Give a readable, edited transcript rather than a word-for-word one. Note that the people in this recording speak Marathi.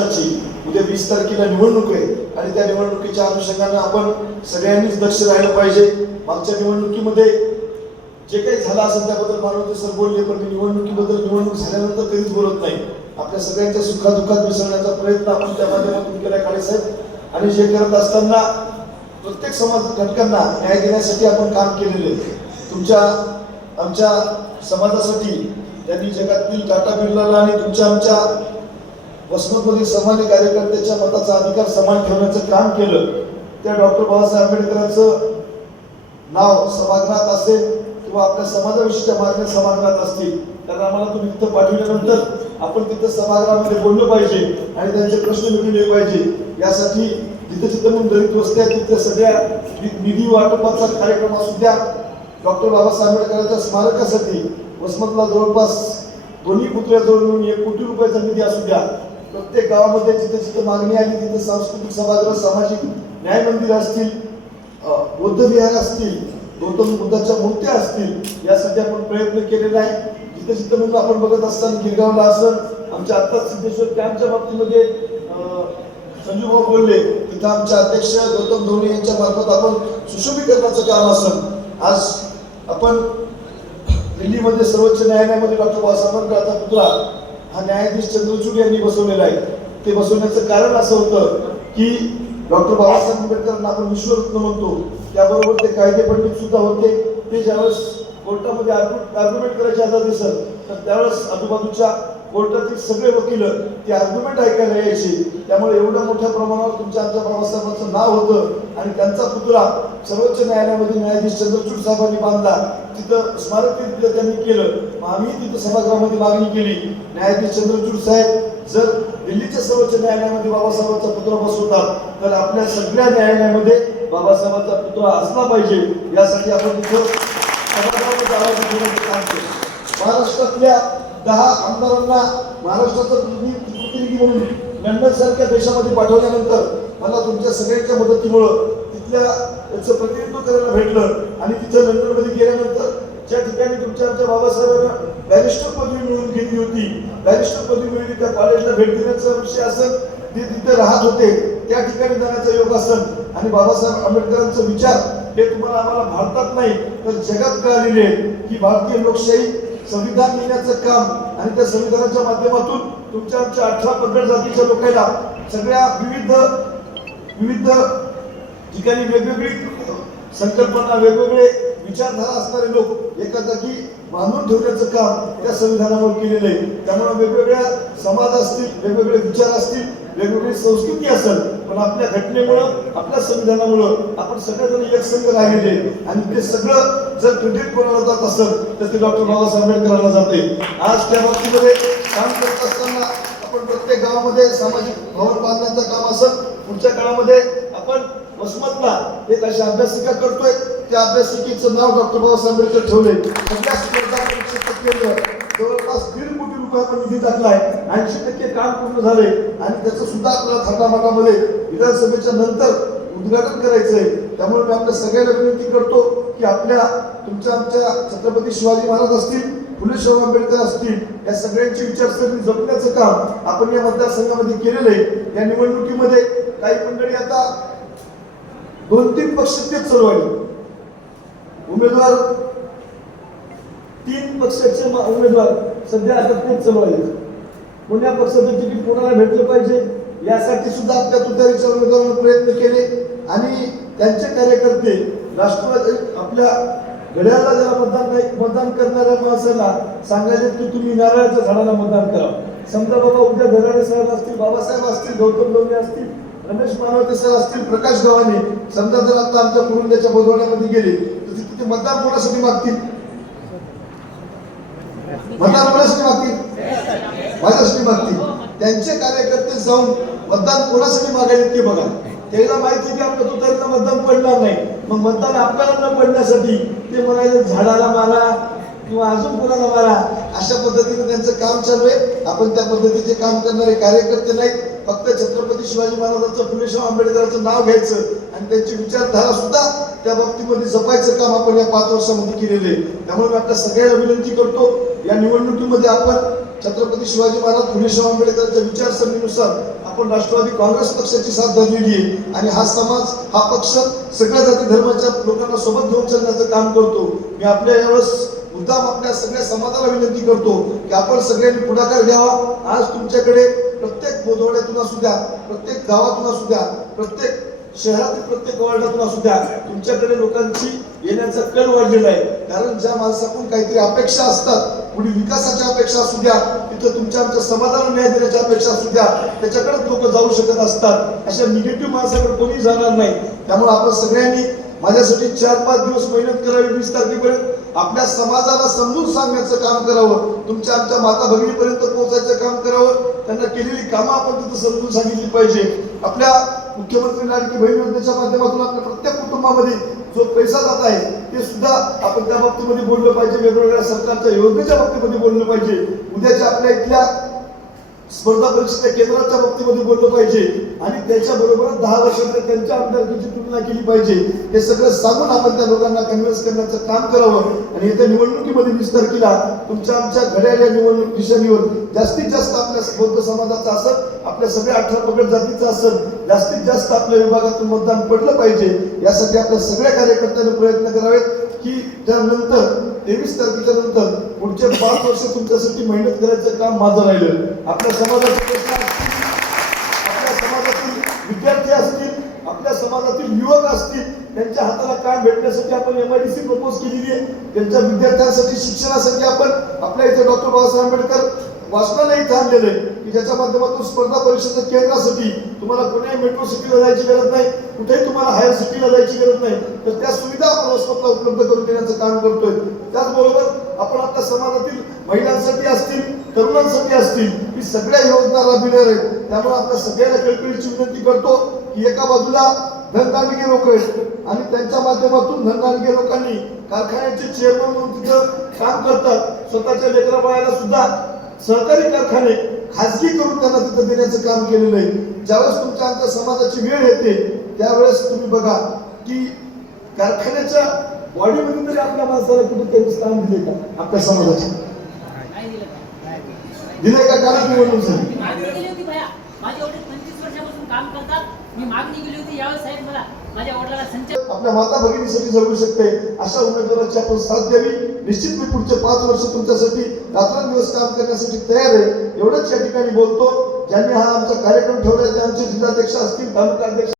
महाराष्ट्राची उद्या 20 तारखेला निवडणूक आहे आणि त्या निवडणुकीच्या अनुषंगाने आपण सगळ्यांनीच दक्ष राहिलं पाहिजे. मागच्या निवडणुकीमध्ये जे काही झालं असेल त्याबद्दल मानवते सर बोलले, पण निवडणुकीबद्दल निवडणूक झाल्यानंतर कधीच बोलत नाही. आपल्या सगळ्यांच्या सुखादुःखात मिसळण्याचा प्रयत्न आपण त्या माध्यमातून केला काळे साहेब, आणि जे करत असताना प्रत्येक समाज घटकांना न्याय देण्यासाठी आपण काम केलेले. तुमच्या आमच्या समाजासाठी त्यांनी जगातील टाटा बिर्लाला आणि आमच्या वसमतमधील सामान्य कार्यकर्त्याच्या मताचा अधिकार समान ठेवण्याचं काम केलं. त्या डॉक्टर बाबासाहेब आंबेडकरांचं नाव सभागृहात असेल किंवा आपल्या समाजाविषयीच्या मागण्या सभागृहात असतील, कारण आम्हाला तुम्ही तिथं पाठवल्यानंतर आपण तिथं सभागृहामध्ये बोललं पाहिजे आणि त्यांचे प्रश्न मिटवले पाहिजे. यासाठी जिथं जिथं म्हणून दलित वस्त्या तिथं सगळ्या निधी वाटपाचा कार्यक्रम असू द्या, डॉक्टर बाबासाहेब आंबेडकरांच्या स्मारकासाठी वसमतला जवळपास दोन्ही पुतळ्याजवळ मिळून 1 कोटी रुपयाचा निधी असू द्या, प्रत्येक गावामध्ये जिथे जिथे मागणी आली तिथे सांस्कृतिक सभागृह, सामाजिक न्याय मंदिर असतील, बौद्ध विहार असतील, गौतम बुद्धाच्या मूर्त्या असतील, यासाठी आपण प्रयत्न केलेला आहे. जिथे जिथे म्हणून आपण बघत असताना गिरगावला असं आमच्या आत्ता सिद्धेश्वर कॅम्पच्या बाबतीमध्ये संजू भाऊ बोलले, तिथं आमच्या अध्यक्ष गौतम धोनी यांच्या मार्फत आपण सुशोभीकरणाचं काम असेल. आज आपण दिल्लीमध्ये सर्वोच्च न्यायालयामध्ये डॉक्टर बाबासाहेब आंबेडकरांचा पुतळा हा न्यायाधीश चंद्रचूड यांनी बसवलेला आहे. ते बसवण्याचं कारण असं होतं की डॉक्टर बाबासाहेब आंबेडकरांना आपण विश्वरत्न म्हणतो, त्याबरोबर ते कायदे पंडित सुद्धा होते. ते ज्यावेळेस कोर्टामध्ये आर्ग्युमेंट करायचे आता दिसत, तर त्यावेळेस आजूबाजूच्या कोर्टातील सगळे वकील ते आर्ग्युमेंट ऐकायला यायचे. त्यामुळे एवढ्या मोठ्या प्रमाणावर आमच्या बाबासाहेबांचं नाव होतं आणि त्यांचा पुतळा सर्वोच्च न्यायालयामध्ये न्यायाधीश चंद्रचूड साहेबांनी बांधला. तिथं स्मारक तिथं त्यांनी केलं. मग आम्ही तिथं सभागृहामध्ये मागणी केली, न्यायाधीश चंद्रचूड साहेब जर दिल्लीच्या सर्वोच्च न्यायालयामध्ये बाबासाहेबांचा पुतळा बसवतात तर आपल्या सगळ्या न्यायालयामध्ये बाबासाहेबांचा पुतळा असला पाहिजे. यासाठी आपण तिथं सभागृहामध्ये आवाज उठवण्याचं काम केलं. महाराष्ट्रातल्या 10 आमदारांना महाराष्ट्राचं प्रतिनिधी म्हणून लंडन सारख्या देशामध्ये पाठवल्यानंतर मला तुमच्या सगळ्यांच्या मदतीमुळं तिथल्या याचं प्रतिनिधित्व करायला भेटलं. आणि तिथं लंडनमध्ये गेल्यानंतर ज्या ठिकाणी आमच्या बाबासाहेबांना बॅरिस्टर पदवी मिळवून घेतली होती, बॅरिस्टर पदवी मिळवली, त्या कॉलेजला भेट देण्याचा विषय असेल, ते तिथे राहत होते, त्या ठिकाणी जाण्याचा योग असेल. आणि बाबासाहेब आंबेडकरांचे विचार हे तुम्हाला आम्हाला भारतात नाही तर जगात कळालेले की भारतीय लोकशाही संविधान लिहिण्याचं काम आणि त्या संविधानाच्या माध्यमातून आमच्या 18 पगड जातीच्या लोकांना सगळ्या विविध ठिकाणी वेगवेगळी संकल्पना, वेगवेगळे विचारधारा असणारे लोक एका जागी बांधून ठेवण्याचं काम त्या संविधानावर केलेलं आहे. त्यामुळे वेगवेगळ्या समाज असतील, वेगवेगळे विचार असतील, वेगवेगळी संस्कृती असेल, पण आपल्या घटनेमुळं, आपल्या संविधानामुळं आपण सगळेजण एकसंघ राहिलेले. आणि ते सगळं जर क्रेडिट कोणाला जात असेल तर ते डॉक्टर बाबासाहेब आंबेडकरांना जाते. आज त्या बाबतीमध्ये काम करत असताना आपण प्रत्येक गावामध्ये सामाजिक भवन बांधण्याचं काम असेल. पुढच्या काळामध्ये आपण वसमतला एक अशी अभ्यासिका करतोय, त्या अभ्यासिकेचं नाव डॉक्टर बाबासाहेब आंबेडकर ठेवले. सगळ्या स्पर्धा परीक्षा केंद्र जवळपास 1.5 कोटी रुपये आपण निधी टाकलाय. 80% काम पूर्ण झाले आणि त्याचं सुद्धा आपल्याला थाटामाटामध्ये विधानसभेच्या नंतर उद्घाटन करायचंय. त्यामुळे मी आपल्या सगळ्यांना विनंती करतो की आमच्या छत्रपती शिवाजी महाराज असतील, फुले शाहू आंबेडकर असतील, या सगळ्यांची विचारसरणी जपण्याचं काम आपण या मतदारसंघामध्ये केलेलं आहे. या निवडणुकीमध्ये काही मंडळी आता 2-3 पक्ष तेच चालवायचे उमेदवार, 3 पक्षाचे उमेदवार सध्या आता तेच चालवायचे. कोण्या पक्षाचं तिकीट कोणाला भेटलं पाहिजे यासाठी सुद्धा आपल्या तुतारीच्या उमेदवारांना प्रयत्न केले. आणि त्यांचे कार्यकर्ते राष्ट्रवादी आपल्या घड्याळाला ज्याला मतदान करणाऱ्या माणसाला सांगायचे की तुम्ही नारळाच्या झाडाला मतदान करा. समजा बाबा उद्या धराणे साहेब असतील, बाबासाहेब असतील, गौतम धोनी असतील, रमेश मानवते सर असतील, प्रकाश गव्हाणे, समजा जर आता आमच्या कुरुंद्याच्या बोधवण्यामध्ये गेले तर तिथे मतदान कोणासाठी मागतील? मतदान कोणासाठी मागतील? माझ्यासाठी मागतील. त्यांचे कार्यकर्ते जाऊन मतदान कोणासाठी मागायचे ते बघा. त्याला माहिती की आपल्या तुतारीला मतदान पडणार नाही, मग मतदान आपल्याला न पडण्यासाठी ते म्हणायचे झाडाला मारा किंवा अजून कोणाला मारा. अशा पद्धतीने त्यांचं काम चालू आहे. आपण त्या पद्धतीचे काम करणारे कार्यकर्ते नाहीत. फक्त छत्रपती शिवाजी महाराजांचं, फुले शाहू आंबेडकरांचं नाव घ्यायचं आणि त्यांची विचारधारा सुद्धा त्या बाबतीमध्ये जपायचं काम आपण या 5 वर्षामध्ये केलेलं आहे. त्यामुळे मी आपल्या सगळ्यांना विनंती करतो, या निवडणुकीमध्ये आपण छत्रपती शिवाजी महाराज फुले शाहू आंबेडकरांच्या विचारसरणीनुसार आपण राष्ट्रवादी काँग्रेस पक्षाची साथ धरलेली आहे आणि हा समाज हा पक्ष सगळ्या जाती धर्माच्या लोकांना सोबत घेऊन चालण्याचं काम करतो. मी आपल्या यावेळेस मुद्दाम आपल्या सगळ्या समाजाला विनंती करतो की आपण सगळ्यांनी पुढाकार घ्यावा. आज तुमच्याकडे प्रत्येक बोधवड्यातून असू द्या, प्रत्येक गावातून असू द्या, प्रत्येक शहरातील प्रत्येक वार्डातून असू द्या, तुमच्याकडे लोकांची येण्याचा कल वाढलेला आहे. कारण ज्या माणसाकडून काहीतरी अपेक्षा असतात, पुढे विकासाच्या अपेक्षा असू द्या, तिथं तुमच्या आमच्या समाजाला न्याय देण्याच्या अपेक्षा असू द्या, त्याच्याकडे लोक जाऊ शकत असतात. अशा निगेटिव्ह माणसाकडे कोणी जाणार नाही. त्यामुळे आपण सगळ्यांनी माझ्यासाठी 4-5 दिवस मेहनत करावी. 20 तारखेपर्यंत आपल्या समाजाला समजून सांगण्याचं काम करावं, तुमच्या आमच्या माता भगिनीपर्यंत पोहोचायचं काम करावं. त्यांना केलेली कामं आपण तिथं समजून सांगितली पाहिजे. आपल्या मुख्यमंत्री लाडकी बहीण योजनेच्या माध्यमातून आपल्या प्रत्येक कुटुंबामध्ये जो पैसा जात आहे ते सुद्धा आपण त्या बाबतीमध्ये बोललं पाहिजे. वेगवेगळ्या सरकारच्या योजनेच्या बाबतीमध्ये बोललं पाहिजे. उद्याच्या आपल्या इथल्या स्पर्धा परीक्षेच्या केंद्राच्या बाबतीमध्ये बोललं पाहिजे आणि त्याच्याबरोबर 10 वर्षांच्या त्यांच्या आमदारकीची तुलना केली पाहिजे. हे सगळं सांगून आपण त्या लोकांना कन्व्हिन्स करण्याचं काम करावं आणि येत्या निवडणुकीमध्ये 20 तारखेला तुमच्या आमच्या घड्याळ या निवडणूक निशाणीवर जास्तीत जास्त आपल्या बौद्ध समाजाचा असेल, आपल्या सगळ्या 18 पगड जातीचा असेल, जास्तीत जास्त आपल्या विभागातून मतदान पडलं पाहिजे. यासाठी आपल्या सगळ्या कार्यकर्त्यांनी प्रयत्न करावेत की त्यानंतर 23 तारखेच्या नंतर पुढचे 5 वर्ष तुमच्यासाठी मेहनत करायचं काम माझं राहिलं. आपल्या समाजाचे प्रश्न असतील, आपल्या समाजातील विद्यार्थी असतील, आपल्या समाजातील युवक असतील, त्यांच्या हाताला काम भेटण्यासाठी आपण MIDC प्रपोज केलेली आहे. त्यांच्या विद्यार्थ्यांसाठी शिक्षणासाठी आपण आपल्या इथे डॉक्टर बाबासाहेब आंबेडकर वाचनालय इथे आणलेलं आहे की ज्याच्या माध्यमातून स्पर्धा परीक्षेच्या केंद्रासाठी तुम्हाला कोणत्याही मेट्रो सिटीला जायची गरज नाही, कुठेही तुम्हाला हायर सिटीला जायची गरज नाही, तर त्या सुविधा आपण वसमतला उपलब्ध करून देण्याचं काम करतोय. त्याचबरोबर आपण आपल्या समाजातील महिलांसाठी असतील, तरुणांसाठी असतील, ही सगळ्या योजना राबविणार आहेत. त्यामुळे आपल्या सगळ्यांना कळकळीची विनंती करतो की एका बाजूला धनदांडगे लोक आहेत आणि त्यांच्या माध्यमातून धनदांडगे लोकांनी कारखान्याचे चेअरमन म्हणून तिथं काम करतात. स्वतःच्या लेकरा बाळाला सुद्धा सहकारी कारखाने खाजगी करून त्यांना तिथं देण्याचं काम केलेलं आहे. ज्यावेळेस तुमच्या आमच्या समाजाची वेळ येते त्यावेळेस तुम्ही बघा की कारखान्याच्या बॉडीमध्ये तरी आपल्या माणसाला कुठे त्यांनी स्थान दिले का? आपल्या समाजाचे दिले का? कारण निवडणूक झाली. माझे वडील 25 वर्षापासून काम करतात. मी मागणी केली होती यावेळेस साहेब मला माझ्या वडिलांना संच आपल्या माता भगिनीसाठी जगू शकते अशा उमेदवाराची आपण साथ द्यावी. निश्चित मी पुढचे 5 वर्ष तुमच्यासाठी रात्रंदिवस काम करण्यासाठी तयार आहे. एवढंच या ठिकाणी बोलतो. ज्यांनी हा आमचा कार्यक्रम ठेवला ते आमचे जिल्हाध्यक्ष असतील, तालुका अध्यक्ष